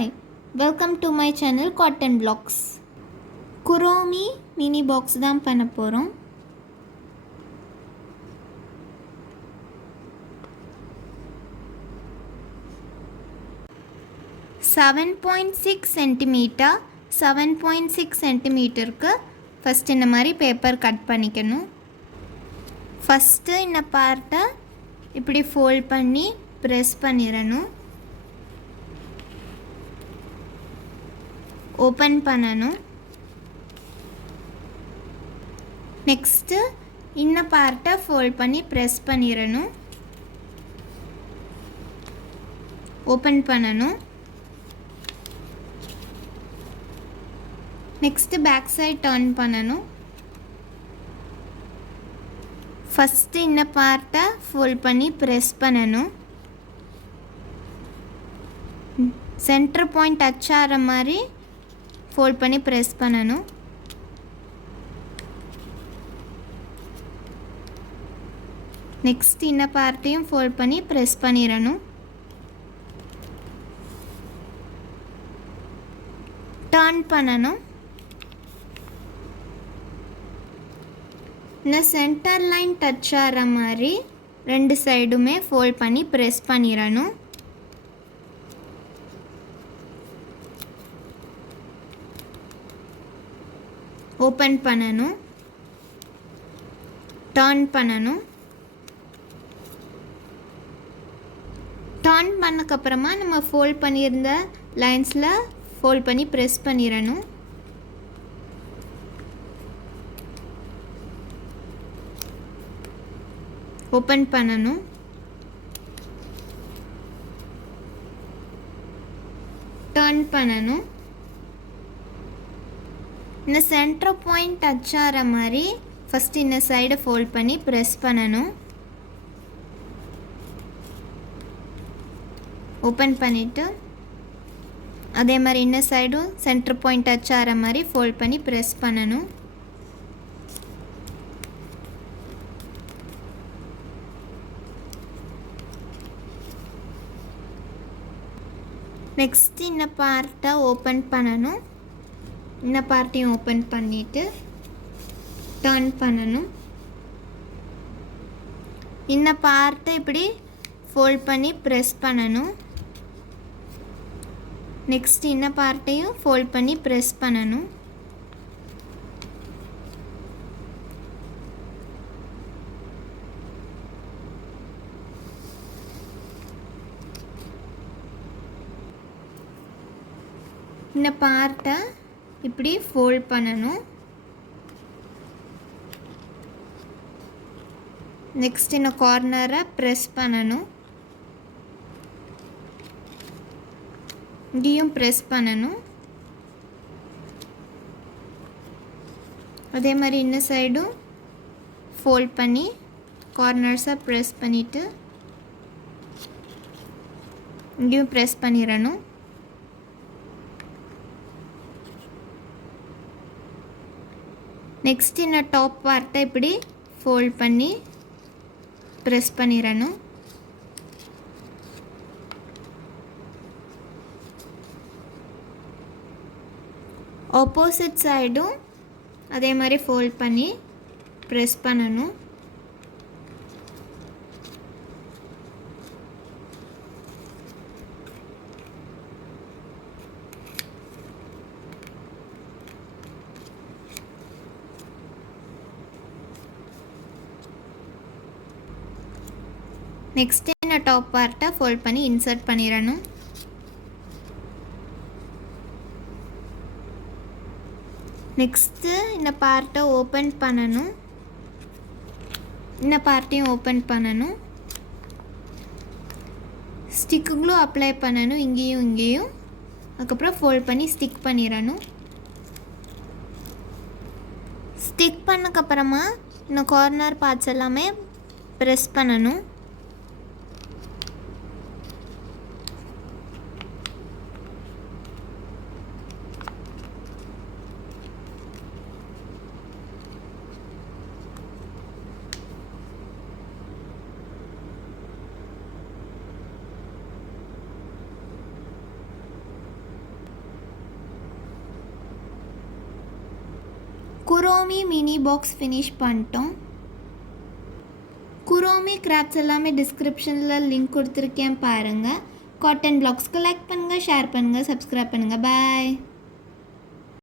Hi, welcome to my channel Cotton Blocks. குரோமி mini box தான் பண்ண போகிறோம். செவன் 7.6 சென்டிமீட்டருக்கு ஃபஸ்ட் இந்த மாதிரி பேப்பர் கட் பண்ணிக்கணும். ஃபஸ்ட்டு இந்த பார்ட்டை இப்படி ஃபோல்ட் பண்ணி ப்ரெஸ் பண்ணிடணும். ஓப்பன் பண்ணணும். நெக்ஸ்ட்டு இந்த பார்ட்டை ஃபோல்ட் பண்ணி ப்ரெஸ் பண்ணிடணும். ஓப்பன் பண்ணணும். நெக்ஸ்ட்டு பேக் சைட் டர்ன் பண்ணணும். ஃபஸ்ட்டு இந்த பார்ட்டை ஃபோல்ட் பண்ணி ப்ரெஸ் பண்ணணும். சென்டர் பாயிண்ட் டச் ஆகிற மாதிரி ஃபோல்ட் பண்ணி ப்ரெஸ் பண்ணணும். நெக்ஸ்ட் இந்த பார்ட்டையும் ஃபோல்ட் பண்ணி ப்ரெஸ் பண்ணிடணும். டர்ன் பண்ணணும். இந்த சென்டர் லைன் டச் ஆகிற மாதிரி ரெண்டு சைடுமே ஃபோல்ட் பண்ணி ப்ரெஸ் பண்ணிடணும். ஓப்பன் பண்ணணும். டர்ன் பண்ணணும். டர்ன் பண்ணக்கப்புறமா நம்ம ஃபோல்ட் பண்ணியிருந்த லைன்ஸில் ஃபோல்ட் பண்ணி ப்ரெஸ் பண்ணிடணும். ஓப்பன் பண்ணணும். டர்ன் பண்ணணும். இந்த சென்டர் பாயிண்ட் டச் ஆகிற மாதிரி ஃபஸ்ட்டு இந்த சைடை ஃபோல்ட் பண்ணி ப்ரெஸ் பண்ணணும். ஓப்பன் பண்ணிவிட்டு அதே மாதிரி இந்த சைடும் சென்டர் பாயிண்ட் டச் ஆகிற மாதிரி ஃபோல்ட் பண்ணி ப்ரெஸ் பண்ணணும். நெக்ஸ்ட் இந்த பார்ட்டை ஓப்பன் பண்ணணும். இந்த பார்ட்டையும் ஓப்பன் பண்ணிவிட்டு டர்ன் பண்ணணும். இந்த பார்ட்டை இப்படி ஃபோல்ட் பண்ணி ப்ரெஸ் பண்ணணும். நெக்ஸ்ட் இந்த பார்ட்டையும் ஃபோல்ட் பண்ணி ப்ரெஸ் பண்ணணும். இந்த பார்ட்டை இப்படி ஃபோல்ட் பண்ணணும். நெக்ஸ்ட் இந்த கார்னரை ப்ரெஸ் பண்ணணும். இங்கேயும் ப்ரெஸ் பண்ணணும். அதே மாதிரி இந்த சைடும் ஃபோல்ட் பண்ணி கார்னர்ஸை ப்ரெஸ் பண்ணிவிட்டு இங்கேயும் ப்ரெஸ் பண்ணிடணும். நெக்ஸ்ட் இந்த டாப் பார்ட்டை இப்படி ஃபோல்ட் பண்ணி ப்ரெஸ் பண்ணிடணும். ஆப்போசிட் சைடும் அதே மாதிரி ஃபோல்ட் பண்ணி ப்ரெஸ் பண்ணணும். நெக்ஸ்ட் இந்த டாப் பார்ட்டை ஃபோல்ட் பண்ணி இன்சர்ட் பண்ணிடணும். நெக்ஸ்ட்டு இந்த பார்ட்டை ஓப்பன் பண்ணணும். இந்த பார்ட்டையும் ஓப்பன் பண்ணணும். ஸ்டிக்கு க்ளூ அப்ளை பண்ணணும் இங்கேயும் இங்கேயும். அதுக்கப்புறம் ஃபோல்ட் பண்ணி ஸ்டிக் பண்ணிடணும். ஸ்டிக் பண்ணக்கப்புறமா இந்த கார்னர் பார்ட்ஸ் எல்லாமே ப்ரெஸ் பண்ணணும். குரோமி மினி பாக்ஸ் ஃபினிஷ் பண்ணிட்டோம். குரோமி கிராஃப்ட்ஸ் எல்லாமே டிஸ்கிரிப்ஷனில் லிங்க் கொடுத்துருக்கேன் பாருங்கள். காட்டன் பிளாக்ஸ்க்கு லைக் பண்ணுங்கள், ஷேர் பண்ணுங்கள், சப்ஸ்கிரைப் பண்ணுங்கள். பாய்.